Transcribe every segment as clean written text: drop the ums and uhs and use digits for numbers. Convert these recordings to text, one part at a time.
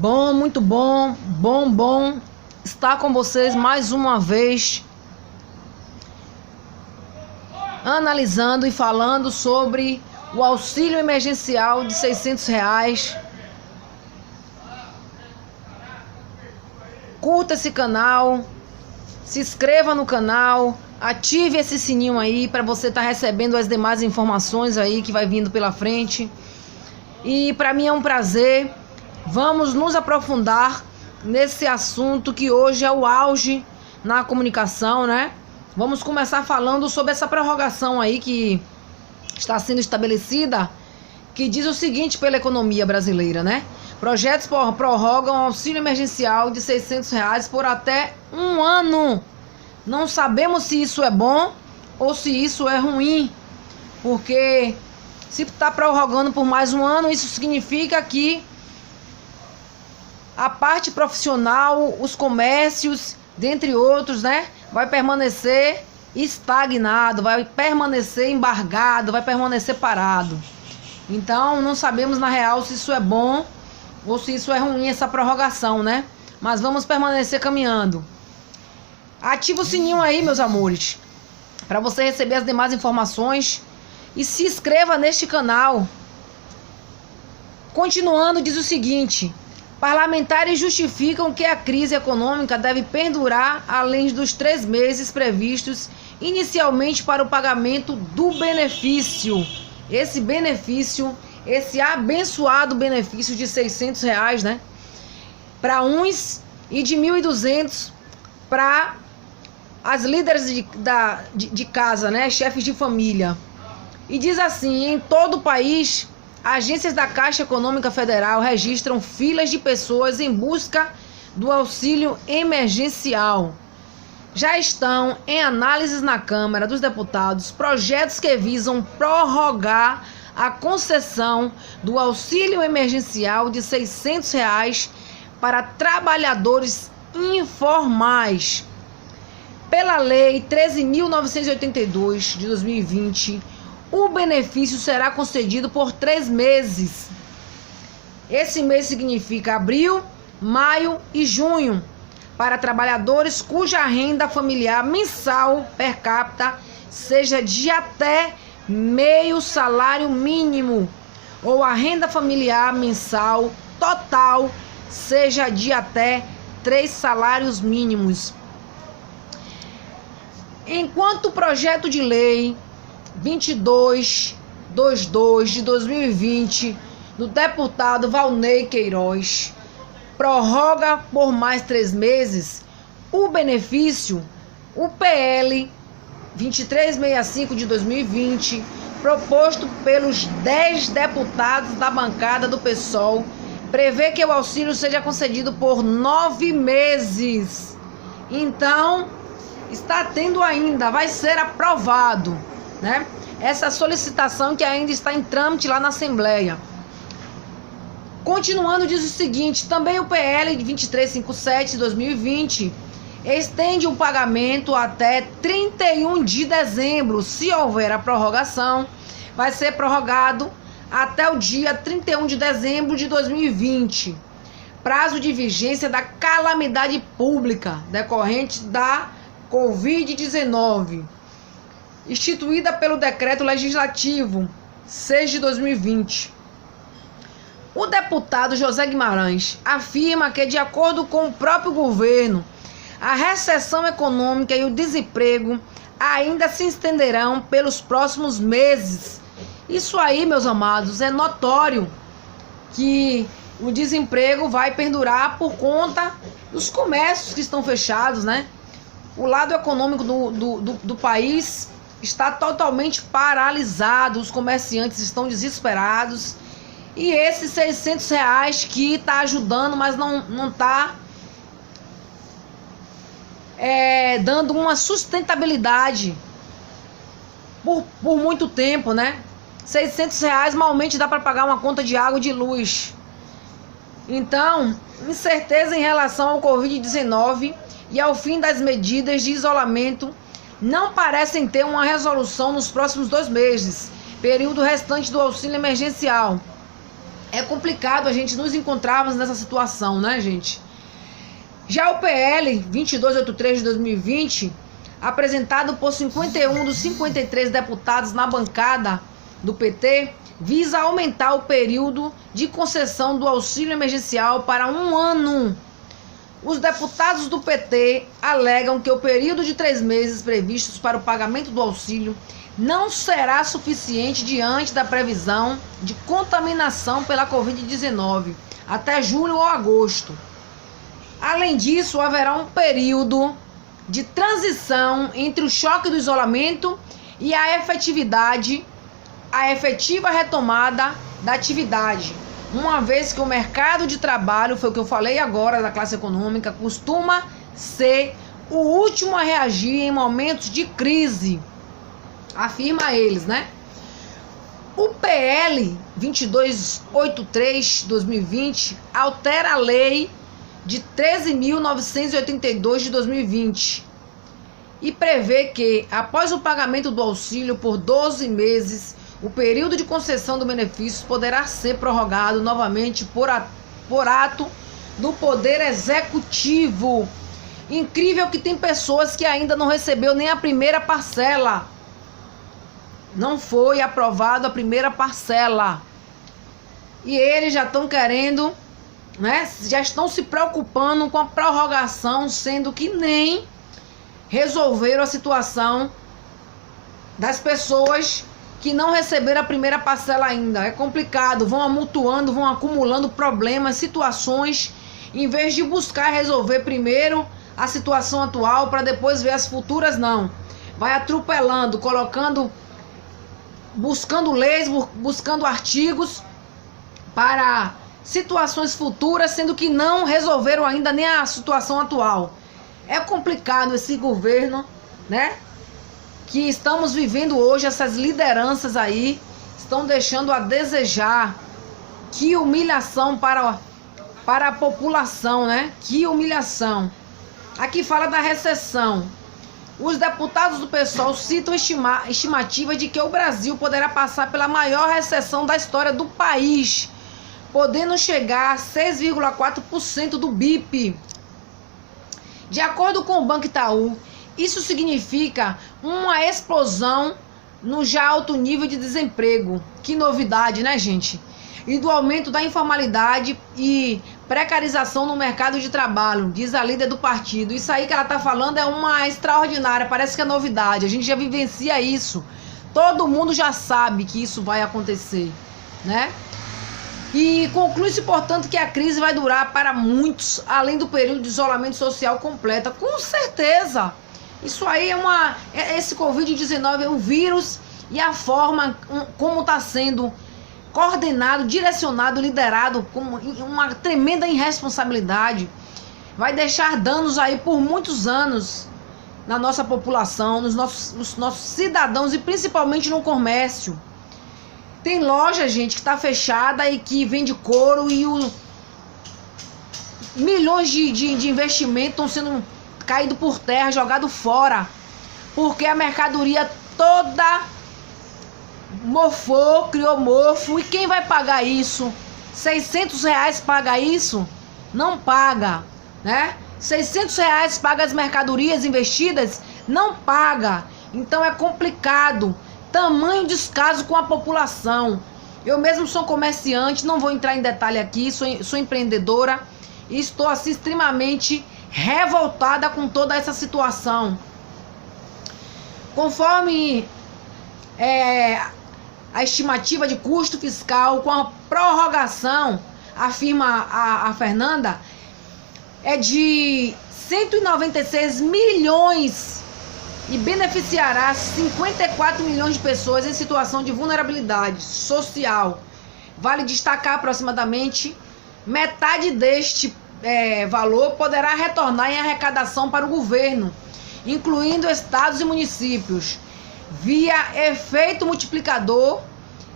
Bom, muito bom, bom estar com vocês mais uma vez, analisando e falando sobre o auxílio emergencial de R$600. Curta esse canal, se inscreva no canal, ative esse sininho aí para você estar recebendo as demais informações aí que vai vindo pela frente. E para mim é um prazer. Vamos nos aprofundar nesse assunto que hoje é o auge na comunicação, né? Vamos começar falando sobre essa prorrogação aí que está sendo estabelecida, que diz o seguinte pela economia brasileira, né? Projetos prorrogam auxílio emergencial de R$600 por até um ano. Não sabemos se isso é bom ou se isso é ruim, porque se está prorrogando por mais um ano, isso significa que a parte profissional, os comércios, dentre outros, né, vai permanecer estagnado, vai permanecer embargado, vai permanecer parado. Então, não sabemos na real se isso é bom ou se isso é ruim, essa prorrogação, né? Mas vamos permanecer caminhando. Ativa o sininho aí, meus amores, para você receber as demais informações. E se inscreva neste canal. Continuando, diz o seguinte: parlamentares justificam que a crise econômica deve perdurar além dos 3 meses previstos inicialmente para o pagamento do benefício. Esse benefício, esse abençoado benefício de R$600, né? Para uns e de 1.200 para as líderes de casa, né? Chefes de família. E diz assim: em todo o país, agências da Caixa Econômica Federal registram filas de pessoas em busca do auxílio emergencial. Já estão em análises na Câmara dos Deputados projetos que visam prorrogar a concessão do auxílio emergencial de R$600 para trabalhadores informais. Pela Lei 13.982 de 2020, o benefício será concedido por 3 meses. Esse mês significa abril, maio e junho, para trabalhadores cuja renda familiar mensal per capita seja de até meio salário mínimo, ou a renda familiar mensal total seja de até 3 salários mínimos. Enquanto o projeto de lei 2222 de 2020 do deputado Valnei Queiroz prorroga por mais 3 meses o benefício, o PL 2365 de 2020, proposto pelos 10 deputados da bancada do PSOL, prevê que o auxílio seja concedido por 9 meses. Então, está tendo ainda, vai ser aprovado, né? Essa solicitação que ainda está em trâmite lá na Assembleia. Continuando, diz o seguinte: também o PL de 2357 de 2020 estende o pagamento até 31 de dezembro. Se houver a prorrogação, vai ser prorrogado até o dia 31 de dezembro de 2020. Prazo de vigência da calamidade pública decorrente da Covid-19, instituída pelo Decreto Legislativo 6 de 2020. O deputado José Guimarães afirma que, de acordo com o próprio governo, a recessão econômica e o desemprego ainda se estenderão pelos próximos meses. Isso aí, meus amados, é notório que o desemprego vai perdurar por conta dos comércios que estão fechados, né? O lado econômico do país está totalmente paralisado, os comerciantes estão desesperados. E esses R$600 que está ajudando, mas não está dando uma sustentabilidade por muito tempo, né? R$600 malmente dá para pagar uma conta de água e de luz. Então, incerteza em relação ao Covid-19 e ao fim das medidas de isolamento não parecem ter uma resolução nos próximos 2 meses, período restante do auxílio emergencial. é complicado a gente nos encontrarmos nessa situação, né, gente? Já o PL 2283 de 2020, apresentado por 51 dos 53 deputados na bancada do PT, visa aumentar o período de concessão do auxílio emergencial para 1 ano. Os deputados do PT alegam que o período de 3 meses previstos para o pagamento do auxílio não será suficiente diante da previsão de contaminação pela Covid-19 até julho ou agosto. Além disso, haverá um período de transição entre o choque do isolamento e a efetiva retomada da atividade, uma vez que o mercado de trabalho, foi o que eu falei agora da classe econômica, costuma ser o último a reagir em momentos de crise, afirma eles, né? O PL 2283 2020 altera a lei de 13.982 de 2020 e prevê que, após o pagamento do auxílio por 12 meses, o período de concessão do benefício poderá ser prorrogado novamente por ato do Poder Executivo. Incrível que tem pessoas que ainda não recebeu nem a primeira parcela. Não foi aprovado a primeira parcela. E eles já estão querendo, né? Já estão se preocupando com a prorrogação, sendo que nem resolveram a situação das pessoas que não receberam a primeira parcela ainda. É complicado, vão amontoando, vão acumulando problemas, situações, em vez de buscar resolver primeiro a situação atual para depois ver as futuras, não. Vai atropelando, buscando leis, buscando artigos para situações futuras, sendo que não resolveram ainda nem a situação atual. É complicado esse governo, né? Que estamos vivendo hoje, essas lideranças aí estão deixando a desejar. Que humilhação para a população, né? Que humilhação. Aqui fala da recessão. Os deputados do PSOL citam estimativa de que o Brasil poderá passar pela maior recessão da história do país, podendo chegar a 6,4% do BIP. De acordo com o Banco Itaú, isso significa uma explosão no já alto nível de desemprego. Que novidade, né, gente? E do aumento da informalidade e precarização no mercado de trabalho, diz a líder do partido. Isso aí que ela está falando é uma extraordinária, parece que é novidade. A gente já vivencia isso. Todo mundo já sabe que isso vai acontecer, né? E conclui-se, portanto, que a crise vai durar para muitos, além do período de isolamento social completo. Com certeza! Isso aí esse Covid-19 é um vírus e a forma como está sendo coordenado, direcionado, liderado com uma tremenda irresponsabilidade, vai deixar danos aí por muitos anos na nossa população, nos nossos cidadãos e principalmente no comércio. Tem loja, gente, que está fechada e que vende couro e milhões de investimentos estão sendo caídos por terra, jogados fora, porque a mercadoria toda mofou, criou mofo. E quem vai pagar isso? R$600 paga isso? Não paga, né? R$600 paga as mercadorias investidas? Não paga. Então é complicado. Tamanho descaso com a população. Eu mesmo sou comerciante, não vou entrar em detalhe aqui, sou empreendedora e estou assim extremamente revoltada com toda essa situação. Conforme a estimativa de custo fiscal com a prorrogação, afirma a Fernanda, é de 196 milhões e beneficiará 54 milhões de pessoas em situação de vulnerabilidade social. Vale destacar aproximadamente metade deste valor poderá retornar em arrecadação para o governo, incluindo estados e municípios, via efeito multiplicador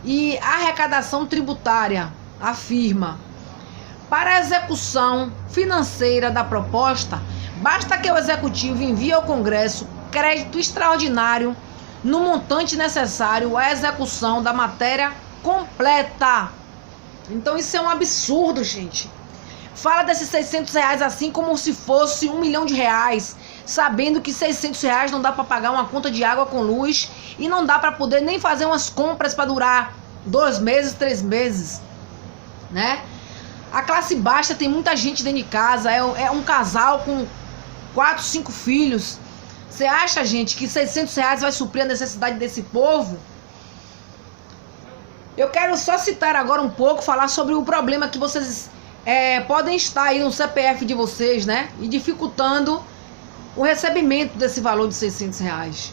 e arrecadação tributária, afirma. Para a execução financeira da proposta, basta que o Executivo envie ao Congresso crédito extraordinário no montante necessário à execução da matéria completa. Então isso é um absurdo, gente. Fala desses 600 reais assim como se fosse R$1 milhão, sabendo que 600 reais não dá para pagar uma conta de água com luz e não dá para poder nem fazer umas compras para durar 2 meses, 3 meses, né? A classe baixa tem muita gente dentro de casa, é um casal com 4, 5 filhos. Você acha, gente, que 600 reais vai suprir a necessidade desse povo? Eu quero só citar agora um pouco, falar sobre o problema que vocês podem estar aí no CPF de vocês, né? E dificultando o recebimento desse valor de 600 reais.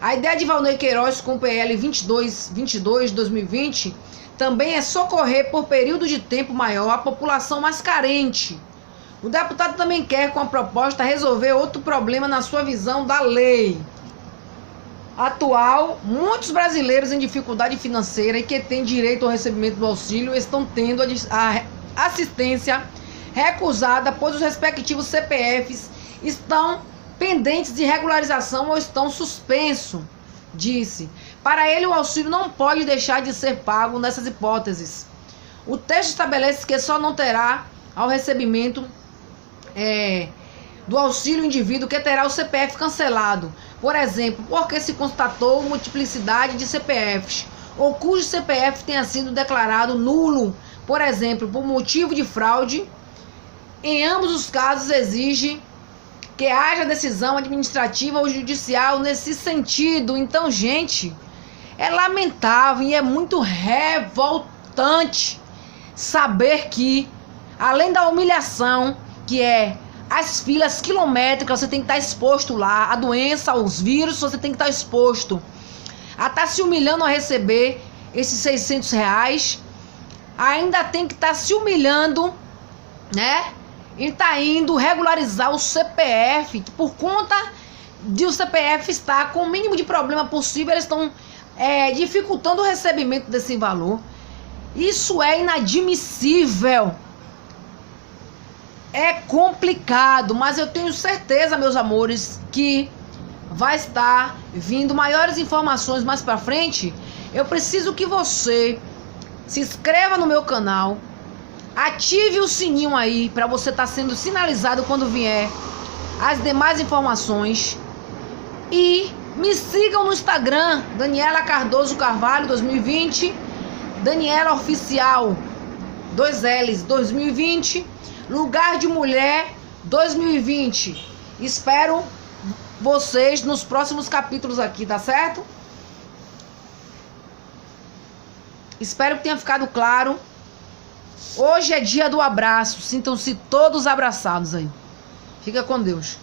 A ideia de Valnei Queiroz com o PL 22/2020 também é socorrer por período de tempo maior a população mais carente. O deputado também quer, com a proposta, resolver outro problema na sua visão da lei atual. Muitos brasileiros em dificuldade financeira e que têm direito ao recebimento do auxílio estão tendo a assistência recusada, pois os respectivos CPFs estão pendentes de regularização ou estão suspensos, disse. Para ele, o auxílio não pode deixar de ser pago nessas hipóteses. O texto estabelece que só não terá ao recebimento do auxílio o indivíduo que terá o CPF cancelado, por exemplo, porque se constatou multiplicidade de CPFs, ou cujo CPF tenha sido declarado nulo, por exemplo, por motivo de fraude. Em ambos os casos, exige que haja decisão administrativa ou judicial nesse sentido. Então, gente, é lamentável e é muito revoltante saber que, além da humilhação, que é as filas quilométricas, você tem que estar exposto lá, a doença, aos vírus, você tem que estar exposto a estar se humilhando a receber esses 600 reais, ainda tem que estar se humilhando, né? E tá indo regularizar o CPF, que por conta de o CPF estar com o mínimo de problema possível, eles estão dificultando o recebimento desse valor. Isso é inadmissível. É complicado, mas eu tenho certeza, meus amores, que vai estar vindo maiores informações mais pra frente. Eu preciso que você se inscreva no meu canal, ative o sininho aí para você estar sendo sinalizado quando vier as demais informações. E me sigam no Instagram, Daniela Cardoso Carvalho 2020, Daniela Oficial 2Ls 2020, Lugar de Mulher 2020. Espero vocês nos próximos capítulos aqui, tá certo? Espero que tenha ficado claro. Hoje é dia do abraço. Sintam-se todos abraçados aí. Fica com Deus.